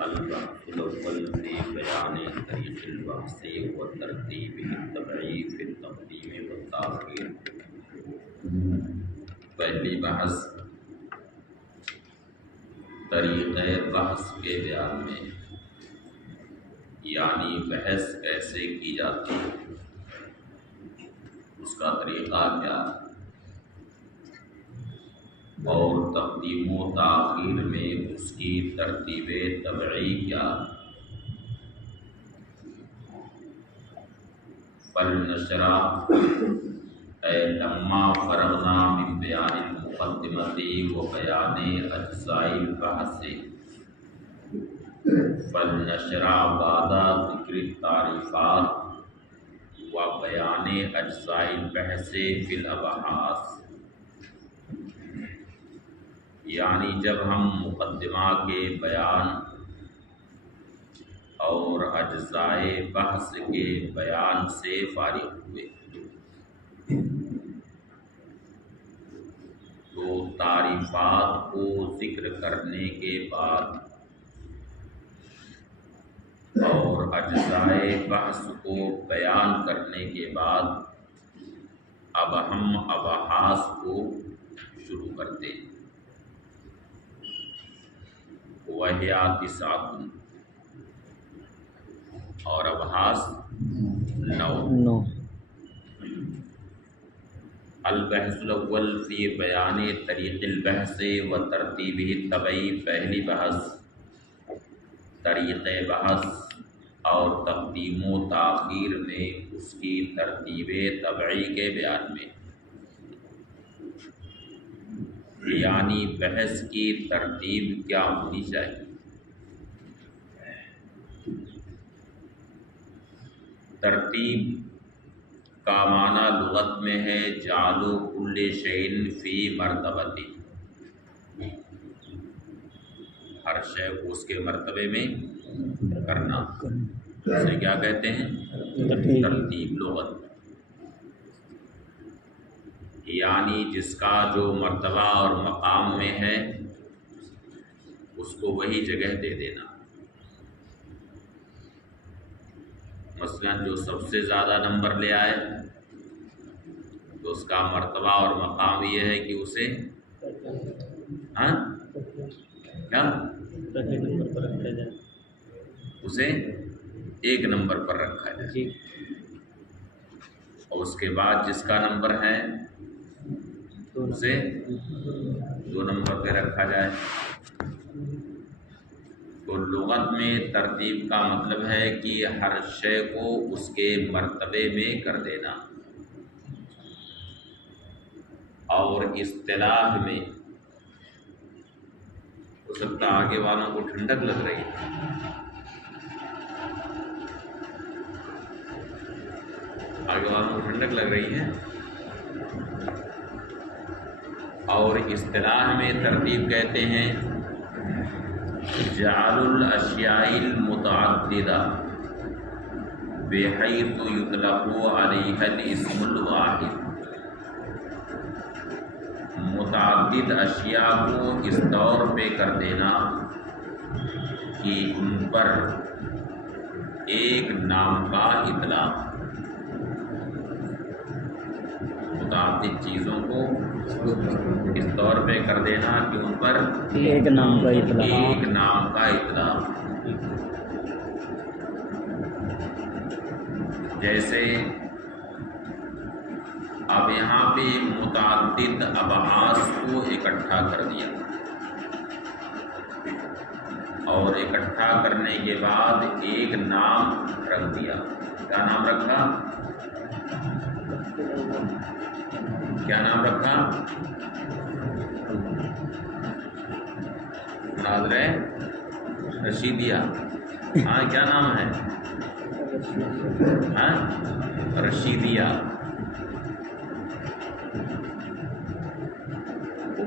البحث الأول في بيان طريق البحث وترتيب التبعی في التقدیم والتأخیر۔ پہلی بحث طریقۂ بحث کے بیان میں، یعنی بحث کیسے کی جاتی ہے، اس کا طریقہ کیا ہے، اور تقدیم و تاخیر میں اس کی ترتیب طبعی کیا۔ فلنشرح اے لما فرغنا من بیان المقدمتی و بیان اجزاء البحث، فلنشرح بعد ذکر التعریفات و بیان اجزاء البحث فی الابحاث، یعنی جب ہم مقدمہ کے بیان اور اجزائے بحث کے بیان سے فارغ ہوئے تو تعریفات کو ذکر کرنے کے بعد اور اجزائے بحث کو بیان کرنے کے بعد اب ہم ابحاث کو شروع کرتے ہیں۔ وحیات ساتن، اور ابحاث 9۔ البحث الاول فی بیان طریق البحث و ترتیبہ الطبعی، پہلی بحث طریق بحث اور تقدیم و تاخیر میں اس کی ترتیب طبعی کے بیان میں، یعنی بحث کی ترتیب کیا ہونی چاہیے۔ ترتیب کا معنی لغت میں ہے جعل کل شیء فی مرتبۃ، ہر شے کو اس کے مرتبے میں کرنا، اسے کیا کہتے ہیں؟ ترتیب لغت، یعنی جس کا جو مرتبہ اور مقام میں ہے اس کو وہی جگہ دے دینا۔ مثلا جو سب سے زیادہ نمبر لے آئے تو اس کا مرتبہ اور مقام یہ ہے کہ اسے اسے 1 نمبر پر رکھا جائے، اور اس کے بعد جس کا نمبر ہے اسے 2 نمبر پہ رکھا جائے۔ تو لغت میں ترتیب کا مطلب ہے کہ ہر شے کو اس کے مرتبے میں کر دینا، اور اصطلاح میں ہو سکتا آگے والوں کو ٹھنڈک لگ رہی ہے، آگے والوں کو ٹھنڈک لگ رہی ہے، اور اصطلاح میں ترتیب کہتے ہیں جعل الاشیاء المتعددہ بحیث یطلق علیہا الاسم الواحد، متعدد اشیاء کو اس طور پہ کر دینا کہ ان پر ایک نام کا اطلاق، متعدد چیزوں کو اس طور پہ کر دینا کہ ان پر ایک نام کا اطلاق۔ جیسے اب یہاں پہ متعدد ابحاث کو اکٹھا کر دیا، اور اکٹھا کرنے کے بعد ایک نام رکھ دیا۔ کیا نام رکھا؟ کیا نام رکھا؟ ناظرہ رشیدیہ۔ ہاں کیا نام ہے؟ رشیدیہ۔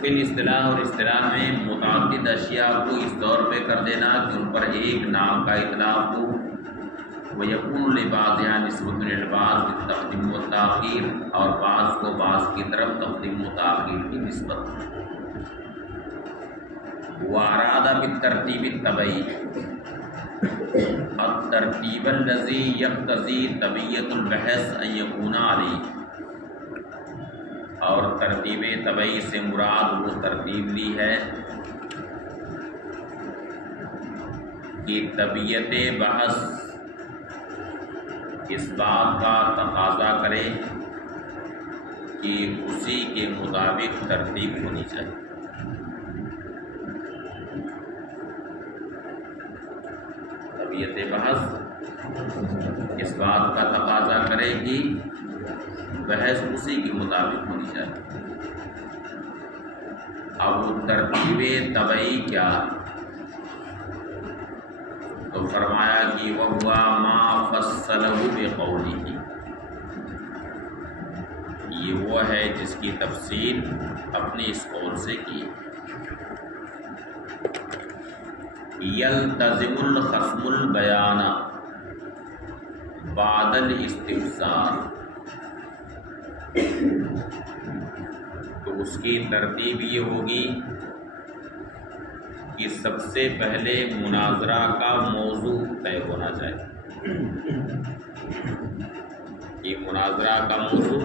فی الاصطلاح، اور اصطلاح میں متعدد اشیاء کو اس طور پہ کر دینا کہ ان پر ایک نام کا اطلاق ہو، وَيَكُونُ لِبَعْضِهَا نِسْبَةٌ إِلَى الْبَعْضِ بِالتَّقْدِيمِ وَالتَّأْخِيرِ، اور بعض کو بعض کی طرف تقدیم و تاخیر کی نسبت۔ واراد بالترتیب الطبعی الترتیب الذی یقتضی طبیعت البحث ان یکون علی، اور ترتیب طبعی سے مراد وہ ترتیب لی ہے کہ طبیعت بحث اس بات کا تقاضا کرے کہ اسی کے مطابق ترتیب ہونی چاہیے۔ طبیعت بحث اس بات کا تقاضا کرے کہ بحث اسی کے مطابق ہونی چاہیے۔ اب وہ ترتیب طبعی کیا؟ تو فرمایا کہ وَهُوَ مَا فَصَّلَهُ بِقَوْلِهِ، یہ وہ ہے جس کی تفصیل اپنی اس قول سے کی۔ يَلْتَزِمُ الْخَصْمُ الْبَيَانَ بَعْدَ الْاِسْتِفْسَارِ، تو اس کی ترتیب یہ ہوگی کہ سب سے پہلے مناظرہ کا موضوع طے ہونا چاہیے، کہ مناظرہ کا موضوع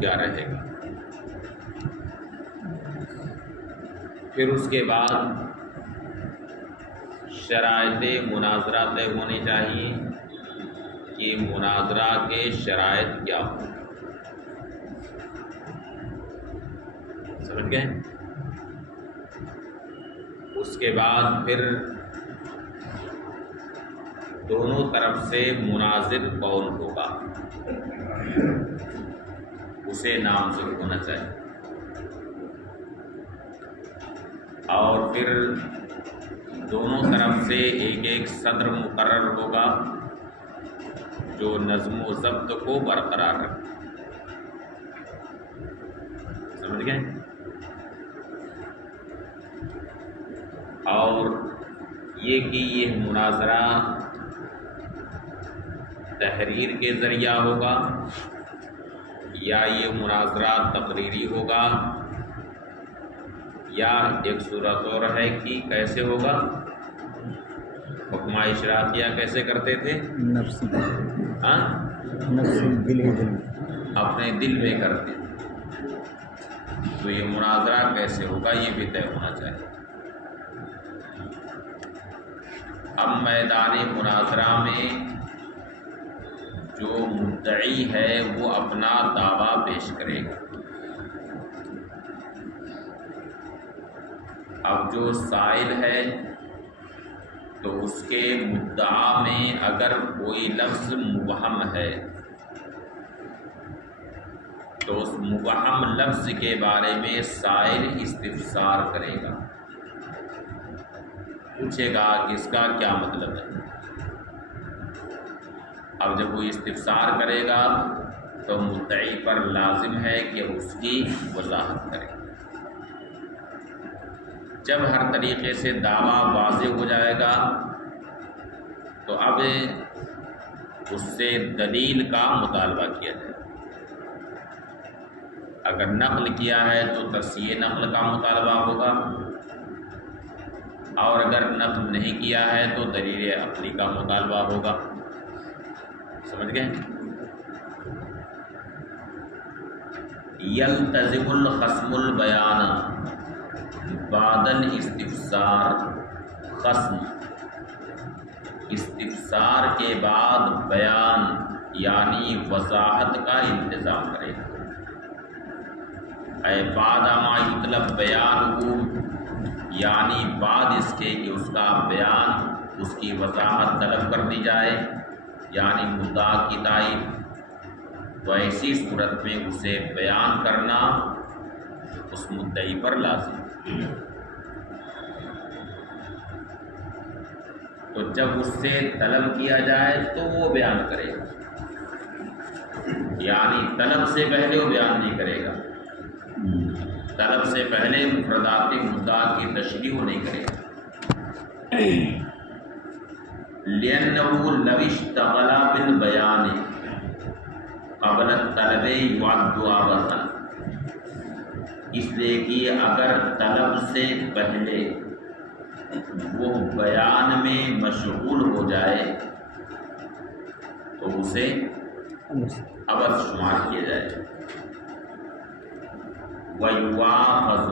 کیا رہے گا۔ پھر اس کے بعد شرائط مناظرہ طے ہونی چاہیے کہ مناظرہ کے شرائط کیا ہوں۔ سمجھ گئے؟ اس کے بعد پھر دونوں طرف سے مناظر کون ہوگا اسے نامزد ہونا چاہیے، اور پھر دونوں طرف سے ایک ایک صدر مقرر ہوگا جو نظم و ضبط کو برقرار رکھے۔ سمجھ گئے؟ اور یہ کہ یہ مناظرہ تحریر کے ذریعہ ہوگا یا یہ مناظرہ تقریری ہوگا، یا ایک صورت اور ہے کہ کیسے ہوگا، حکمہ اشراطیہ کیسے کرتے تھے؟ نفسی دل اپنے دل میں کرتے تھے۔ تو یہ مناظرہ کیسے ہوگا یہ بھی طے ہونا چاہیے۔ اب میدان مناظرہ میں جو مدعی ہے وہ اپنا دعویٰ پیش کرے گا۔ اب جو سائل ہے تو اس کے مدعا میں اگر کوئی لفظ مبہم ہے تو اس مبہم لفظ کے بارے میں سائل استفسار کرے گا، پوچھے گا کہ اس کا کیا مطلب ہے۔ اب جب وہ استفسار کرے گا تو مدعی پر لازم ہے کہ اس کی وضاحت کرے۔ جب ہر طریقے سے دعویٰ واضح ہو جائے گا تو اب اس سے دلیل کا مطالبہ کیا جائے۔ اگر نقل کیا ہے تو تصحیح نقل کا مطالبہ ہوگا، اور اگر نقل نہیں کیا ہے تو دلیل عقلی کا مطالبہ ہوگا۔ سمجھ گئے؟ یلتزم الخصم البیان بعد الاستفسار، خصم استفسار کے بعد بیان یعنی وضاحت کا انتظام کرے گا۔ اے بعد ما یطلب بیانہ، یعنی بعد اس کے کہ اس کا بیان، اس کی وضاحت طلب کر دی جائے، یعنی مدعا کی تائید، تو ایسی صورت میں اسے بیان کرنا اس مدعی پر لازم۔ تو جب اس سے طلب کیا جائے تو وہ بیان کرے گا، یعنی طلب سے پہلے وہ بیان نہیں کرے گا، طلب سے پہلے مفردات مدعا کی تشریح نہیں کرے گا۔ لِأَنَّهُ لَوِ اشْتَغَلَ بِالْبَيَانِ قَبْلَ الطَّلَبِ يُعَدُّ عَبَثًا، اس لیے کہ اگر طلب سے پہلے وہ بیان میں مشغول ہو جائے تو اسے عبث شمار کیا جائے. وَيُوَاخَذُ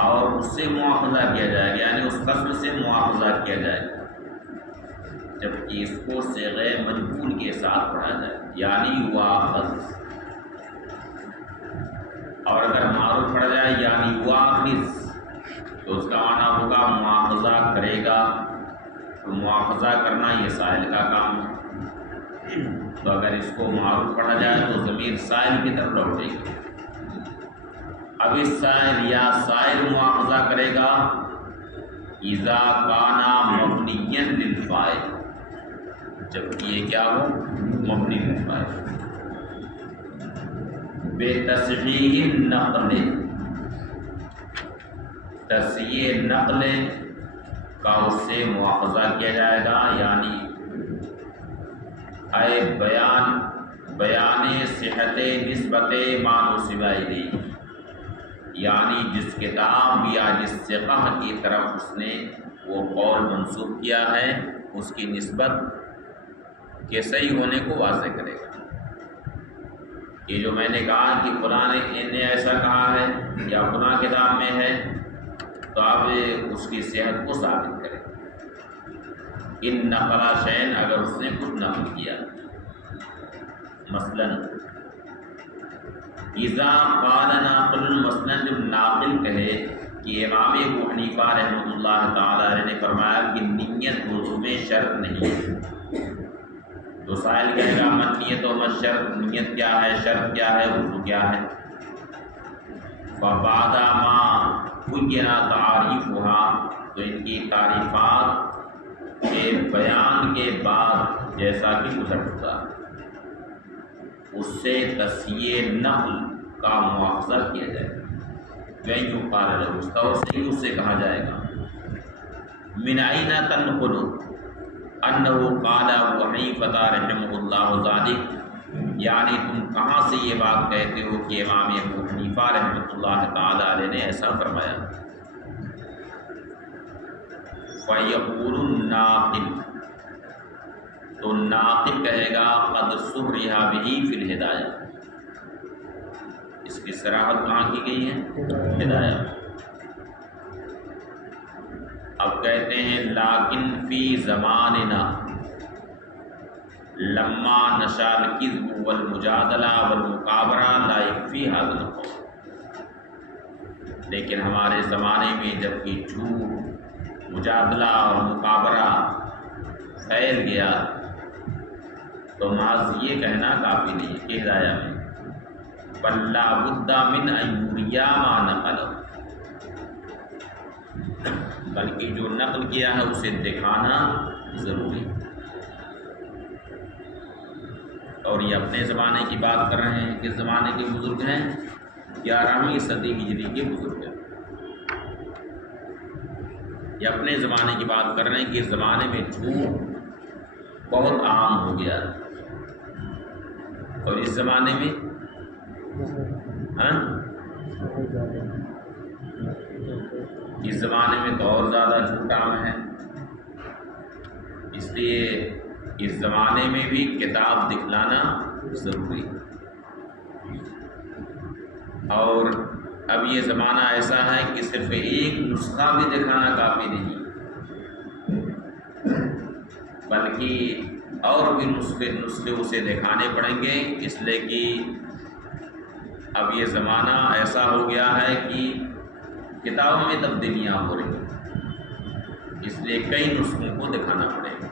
اور اس سے مواخذہ کیا جائے گا، یعنی اس قسم سے مواخذہ کیا جائے گا جبکہ اس کو صیغہ مجبور کے ساتھ پڑھا جائے، یعنی یواخذ. اور اگر معروف پڑھا جائے یعنی یواخذ تو اس کا معنی ہوگا مواخذہ کرے گا. تو مواخذہ کرنا یہ سائل کا کام ہے. تو اگر اس کو معروف پڑھا جائے تو ضمیر سائل کی طرف لوٹے گی. اب اس سائل یا سائل مواخذہ کرے گا اذا کانا مبنیا للفاعل، جبکہ یہ کیا ہو مبنی للفاعل. بے تصحیح نقل، تصحیح نقل کا اس سے مواخذہ کیا جائے گا، یعنی اے بیان صحت نسبت ما نسب الیہ، یعنی جس کتاب یا جس ثقہ کی طرف اس نے وہ قول منسوب کیا ہے اس کی نسبت کے صحیح ہونے کو واضح کرے گا. یہ جو میں نے کہا کہ فلاں نے ایسا کہا ہے یا فلاں کتاب میں ہے تو آپ اس کی صحت کو ثابت کریں. ان نقل شین اگر اس نے کچھ نقل کیا، مثلا اذا قال ناقل، مثلا جب ناقل کہے کہ امام ابو حنیفہ رحمۃ اللہ تعالی علیہ نے فرمایا کہ نیت وضو میں شرط نہیں ہے، تو سائل کہے گا من نیت و من شرط، نیت کیا ہے، شرط کیا ہے، وضو کیا ہے. فبعد ما بین تعریفها، تو ان کی تعریفات کے بیان کے بعد جیسا کہ گزر چکا اس سے تصحیح نقل کا مواخذہ کیا جائے گا. وَيُقَالَ لَهُ، اس طور سے ہی اس سے کہا جائے گا مِنْ أَيْنَ تَنْقُلُ أَنَّهُ قَالَ أَبُو حَنِیفَةَ رَحِمَهُ اللَّهُ ذَلِكَ، یعنی تم کہاں سے یہ بات کہتے ہو کہ امام ابو حنیفہ رحمۃ اللہ تعالی علیہ نے ایسا فرمایا. فَيَقُولُ النَّاقِلُ، تو ناقل کہے گا قد صُرِّحَ بِهِ فِي الْهِدَایَہ، اس کی صراحت کہاں کی گئی ہے، ہدایہ. اب کہتے ہیں لیکن فی زماننا لما نشا الکذب والمجادلہ والمقابرہ لا یکفی ھذا القول، لیکن ہمارے زمانے میں جب کہ جھوٹ، مجادلہ اور مقابرہ پھیل گیا تو محض یہ کہنا کافی نہیں کہ ہدایہ میں بل لا بد من ان یریا ما نقل، بلکہ جو نقل کیا ہے اسے دکھانا ضروری. اور یہ اپنے زمانے کی بات کر رہے ہیں، کس زمانے کے بزرگ ہیں، 11ویں صدی ہجری کے بزرگ ہیں. یہ اپنے زمانے کی بات کر رہے ہیں کہ اس زمانے میں جھوٹ بہت عام ہو گیا، اور اس زمانے میں اس زمانے میں تو اور زیادہ جھوٹ عام ہے. اس لیے اس زمانے میں بھی کتاب دکھلانا ضروری. اور اب یہ زمانہ ایسا ہے کہ صرف ایک نسخہ بھی دکھانا کافی نہیں، بلکہ اور بھی نسخے اسے دکھانے پڑیں گے، اس لیے کہ اب یہ زمانہ ایسا ہو گیا ہے کہ کتابوں میں تبدیلیاں ہو رہی ہیں، اس لیے کئی نسخوں کو دکھانا پڑے گا.